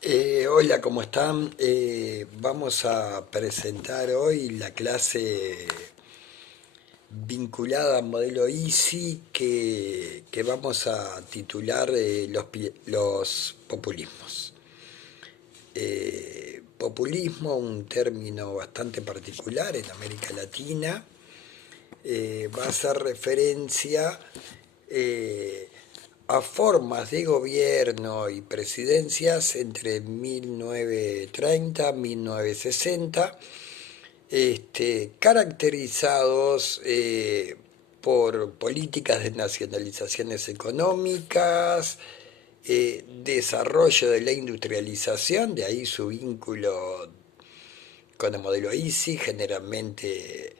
Hola, ¿cómo están? Vamos a presentar hoy la clase vinculada al modelo EASY que vamos a titular los populismos. Populismo, un término bastante particular en América Latina, va a hacer referencia eh, a formas de gobierno y presidencias entre 1930 y 1960, caracterizados por políticas de nacionalizaciones económicas, desarrollo de la industrialización, de ahí su vínculo con el modelo EASY, generalmente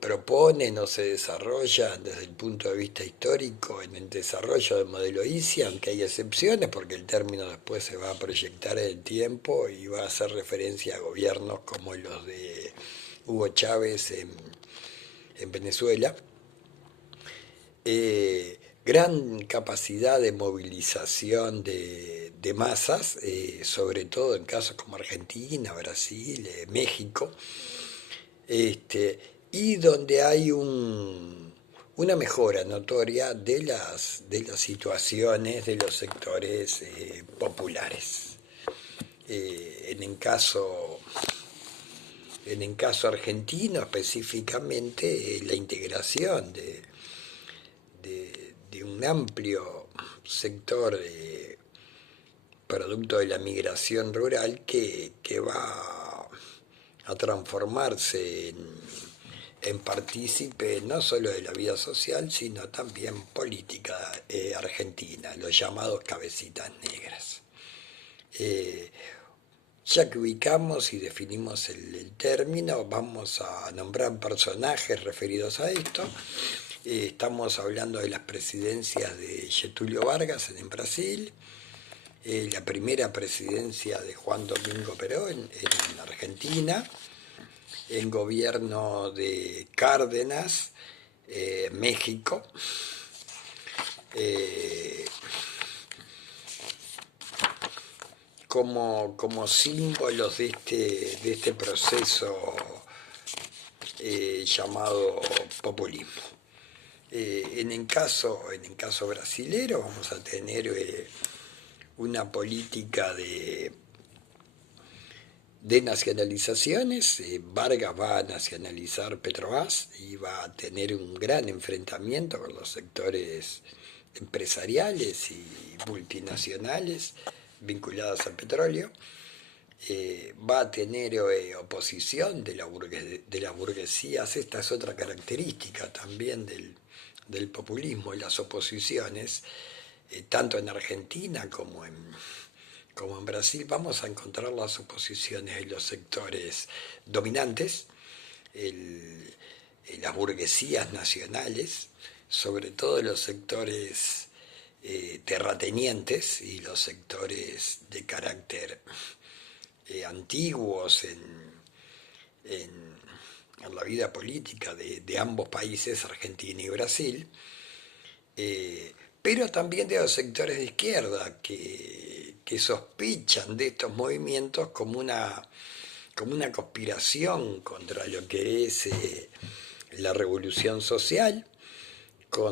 proponen o se desarrollan desde el punto de vista histórico en el desarrollo del modelo EASY, aunque hay excepciones porque el término después se va a proyectar en el tiempo y va a hacer referencia a gobiernos como los de Hugo Chávez en Venezuela. Gran capacidad de movilización de masas, sobre todo en casos como Argentina, Brasil, México, este, y donde hay una mejora notoria de las situaciones de los sectores populares. En el caso argentino específicamente, la integración de un amplio sector producto de la migración rural que va a transformarse en partícipe no solo de la vida social, sino también política argentina, los llamados cabecitas negras. Eh, ya que ubicamos y definimos el término, vamos a nombrar personajes referidos a esto. Estamos hablando de las presidencias de Getúlio Vargas en Brasil, la primera presidencia de Juan Domingo Perón en Argentina, el gobierno de Cárdenas, México, eh, como símbolos de este proceso llamado populismo. En el caso brasilero vamos a tener una política de nacionalizaciones. Vargas va a nacionalizar Petrobras y va a tener un gran enfrentamiento con los sectores empresariales y multinacionales vinculadas al petróleo. Va a tener oposición de las burguesías. Esta es otra característica también del populismo y las oposiciones, tanto en Argentina como en Brasil. Vamos a encontrar las oposiciones en los sectores dominantes, el, las burguesías nacionales, sobre todo los sectores terratenientes y los sectores de carácter antiguos en, en, la vida política de ambos países, Argentina y Brasil, pero también de los sectores de izquierda que sospechan de estos movimientos como una conspiración contra lo que es la revolución social, con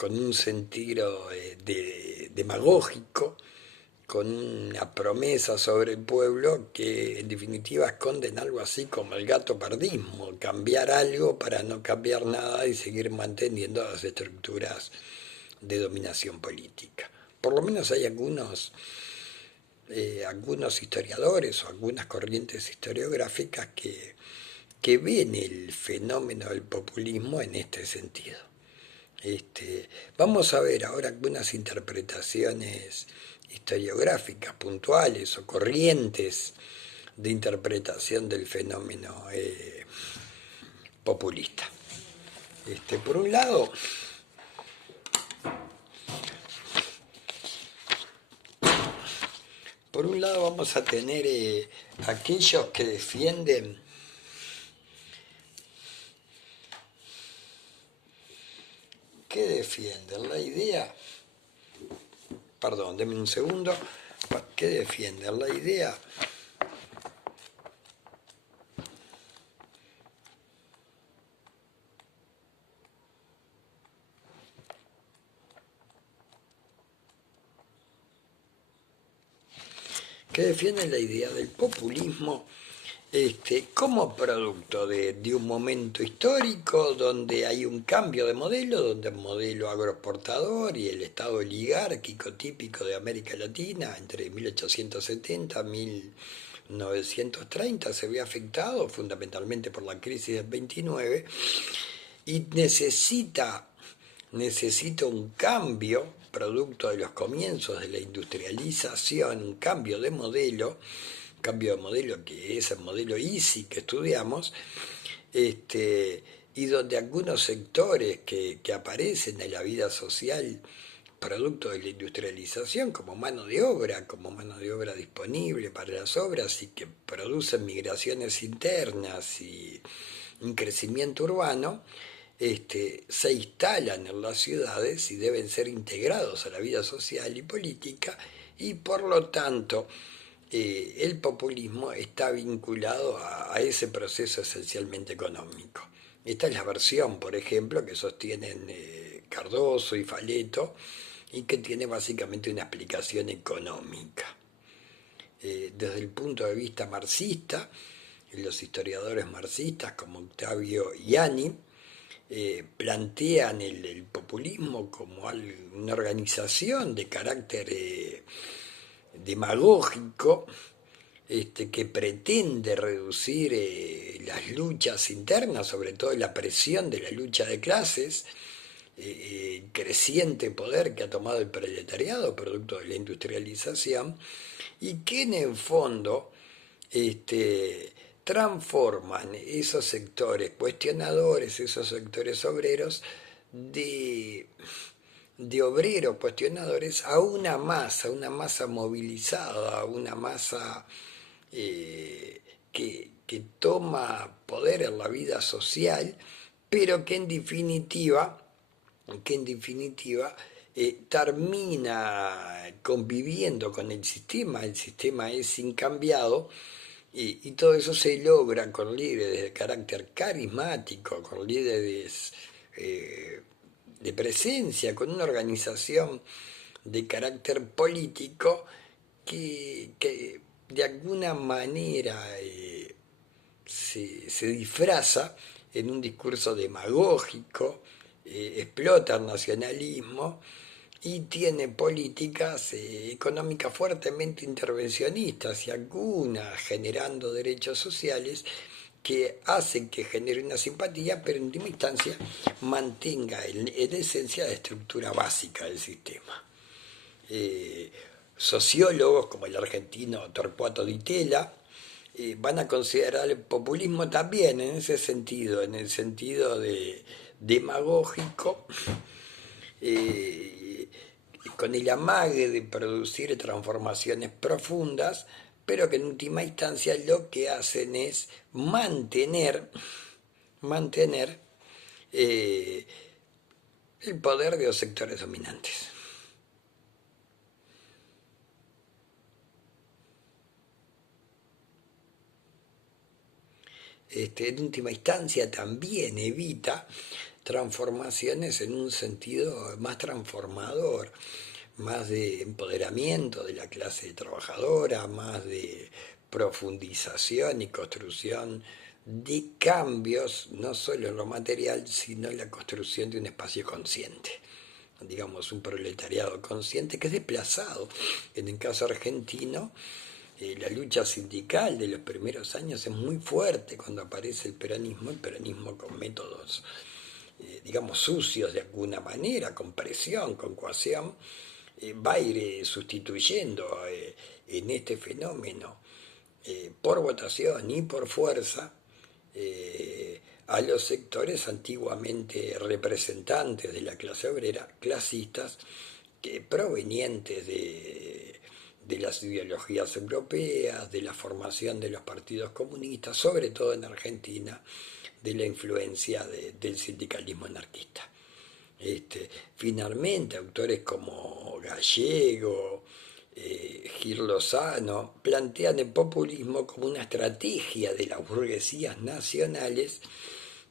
un sentido demagógico, con una promesa sobre el pueblo que en definitiva esconden algo así como el gato pardismo, cambiar algo para no cambiar nada y seguir manteniendo las estructuras de dominación política. Por lo menos hay algunos historiadores o algunas corrientes historiográficas que ven el fenómeno del populismo en este sentido. Vamos a ver ahora algunas interpretaciones historiográficas puntuales o corrientes de interpretación del fenómeno populista. Por un lado, vamos a tener aquellos que defienden la idea, perdón, denme un segundo, ¿Qué defienden? La idea del populismo como producto de un momento histórico donde hay un cambio de modelo, donde el modelo agroexportador y el Estado oligárquico típico de América Latina entre 1870 y 1930 se ve afectado fundamentalmente por la crisis del 29 y necesita un cambio producto de los comienzos de la industrialización, un cambio de modelo que es el modelo Easy que estudiamos, y donde algunos sectores que aparecen en la vida social producto de la industrialización como mano de obra disponible para las obras y que producen migraciones internas y un crecimiento urbano, se instalan en las ciudades y deben ser integrados a la vida social y política y por lo tanto el populismo está vinculado a ese proceso esencialmente económico. Esta es la versión, por ejemplo, que sostienen Cardoso y Faleto y que tiene básicamente una explicación económica. Desde el punto de vista marxista, los historiadores marxistas como Octavio Ianni plantean el populismo como una organización de carácter demagógico que pretende reducir las luchas internas, sobre todo la presión de la lucha de clases, creciente poder que ha tomado el proletariado producto de la industrialización y que en el fondo transforman esos sectores cuestionadores, esos sectores obreros de obreros cuestionadores a una masa movilizada, una masa que toma poder en la vida social, pero que en definitiva termina conviviendo con el sistema es incambiado y todo eso se logra con líderes de carácter carismático, con líderes de presencia, con una organización de carácter político que de alguna manera se disfraza en un discurso demagógico, explota el nacionalismo y tiene políticas económicas fuertemente intervencionistas y algunas generando derechos sociales que hacen que genere una simpatía, pero en última instancia mantenga en esencia la estructura básica del sistema. Sociólogos como el argentino Torcuato Di Tella van a considerar el populismo también en ese sentido, en el sentido de demagógico, con el amague de producir transformaciones profundas, pero que en última instancia lo que hacen es mantener el poder de los sectores dominantes. En última instancia también evita transformaciones en un sentido más transformador, más de empoderamiento de la clase trabajadora, más de profundización y construcción de cambios, no solo en lo material, sino en la construcción de un espacio consciente, digamos, un proletariado consciente que es desplazado. En el caso argentino, la lucha sindical de los primeros años es muy fuerte cuando aparece el peronismo con métodos, digamos, sucios de alguna manera, con presión, con coacción, va a ir sustituyendo en este fenómeno por votación y por fuerza a los sectores antiguamente representantes de la clase obrera, clasistas, que provenientes de las ideologías europeas, de la formación de los partidos comunistas, sobre todo en Argentina, de la influencia del sindicalismo anarquista. Finalmente, autores como Gallego, Gil Lozano, plantean el populismo como una estrategia de las burguesías nacionales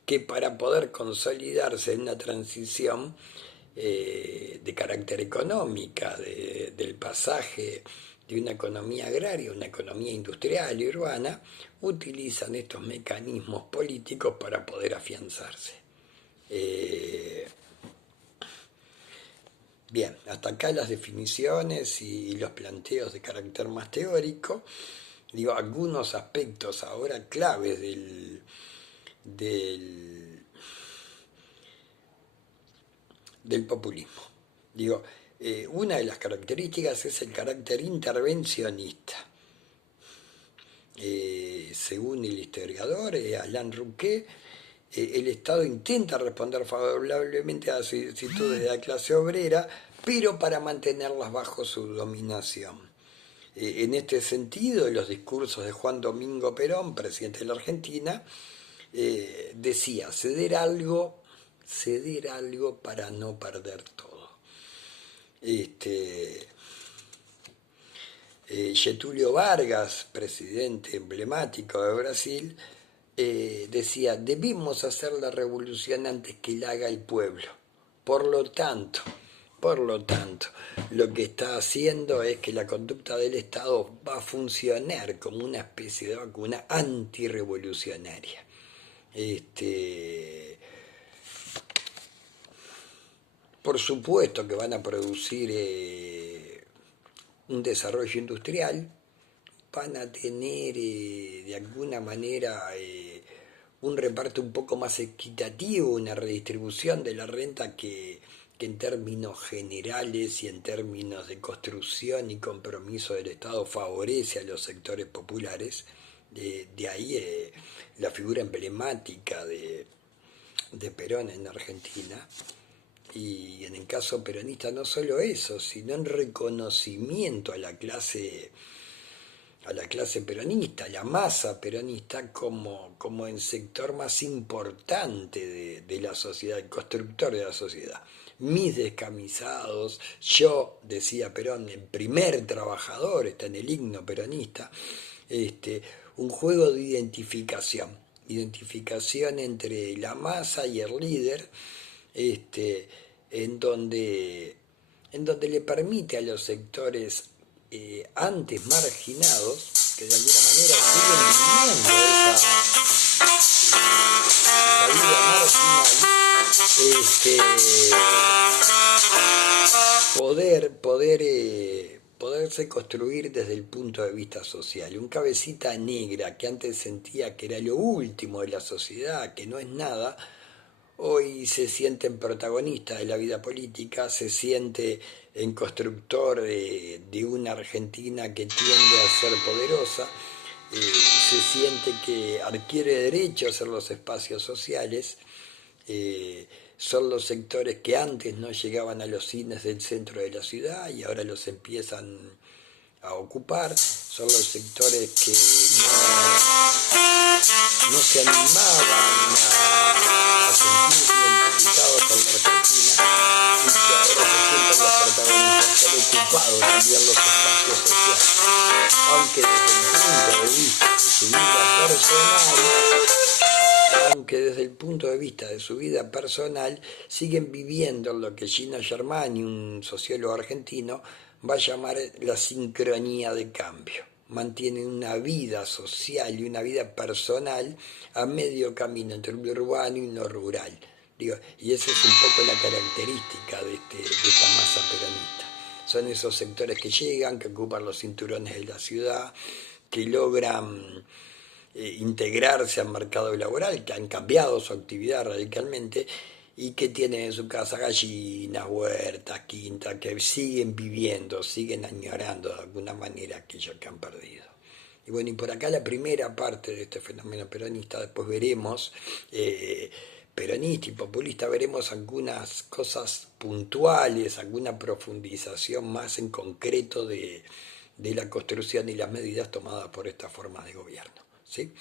que para poder consolidarse en una transición de carácter económica, del pasaje de una economía agraria a una economía industrial y urbana, utilizan estos mecanismos políticos para poder afianzarse. Bien, hasta acá las definiciones y los planteos de carácter más teórico. Digo, algunos aspectos ahora claves del populismo. Digo, una de las características es el carácter intervencionista. Según el historiador Alain Rouquet, el Estado intenta responder favorablemente a las solicitudes de la clase obrera, pero para mantenerlas bajo su dominación. En este sentido, los discursos de Juan Domingo Perón, presidente de la Argentina, decía ceder algo para no perder todo. Getúlio Vargas, presidente emblemático de Brasil, decía, debimos hacer la revolución antes que la haga el pueblo. Por lo tanto, lo que está haciendo es que la conducta del Estado va a funcionar como una especie de vacuna antirrevolucionaria. Por supuesto que van a producir un desarrollo industrial, van a tener de alguna manera un reparto un poco más equitativo, una redistribución de la renta que en términos generales y en términos de construcción y compromiso del Estado favorece a los sectores populares. De ahí la figura emblemática de Perón en Argentina. Y en el caso peronista no solo eso, sino en reconocimiento a la clase peronista, a la masa peronista como el sector más importante de la sociedad, el constructor de la sociedad. Mis descamisados, yo, decía Perón, el primer trabajador, está en el himno peronista, un juego de identificación entre la masa y el líder, en donde le permite a los sectores antes marginados, que de alguna manera siguen viviendo esa vida marginal, poderse construir desde el punto de vista social. Un cabecita negra que antes sentía que era lo último de la sociedad, que no es nada, hoy se siente en protagonista de la vida política, se siente en constructor de una Argentina que tiende a ser poderosa, se siente que adquiere derechos en los espacios sociales, son los sectores que antes no llegaban a los cines del centro de la ciudad y ahora los empiezan a ocupar, son los sectores que no se animaban a sentirse identificados con la Argentina y que ahora se sienten los protagonistas, se han ocupado también los espacios sociales, aunque desde el punto de vista de su vida personal siguen viviendo lo que Gino Germani, un sociólogo argentino, va a llamar la sincronía de cambio. Mantienen una vida social y una vida personal a medio camino entre lo urbano y lo rural. Y esa es un poco la característica de esta masa peronista. Son esos sectores que llegan, que ocupan los cinturones de la ciudad, que logran integrarse al mercado laboral, que han cambiado su actividad radicalmente y que tienen en su casa gallinas, huertas, quintas, que siguen viviendo, siguen añorando de alguna manera aquello que han perdido. Y bueno, y por acá la primera parte de este fenómeno peronista, después veremos, peronista y populista, veremos algunas cosas puntuales, alguna profundización más en concreto de la construcción y las medidas tomadas por esta forma de gobierno, ¿sí?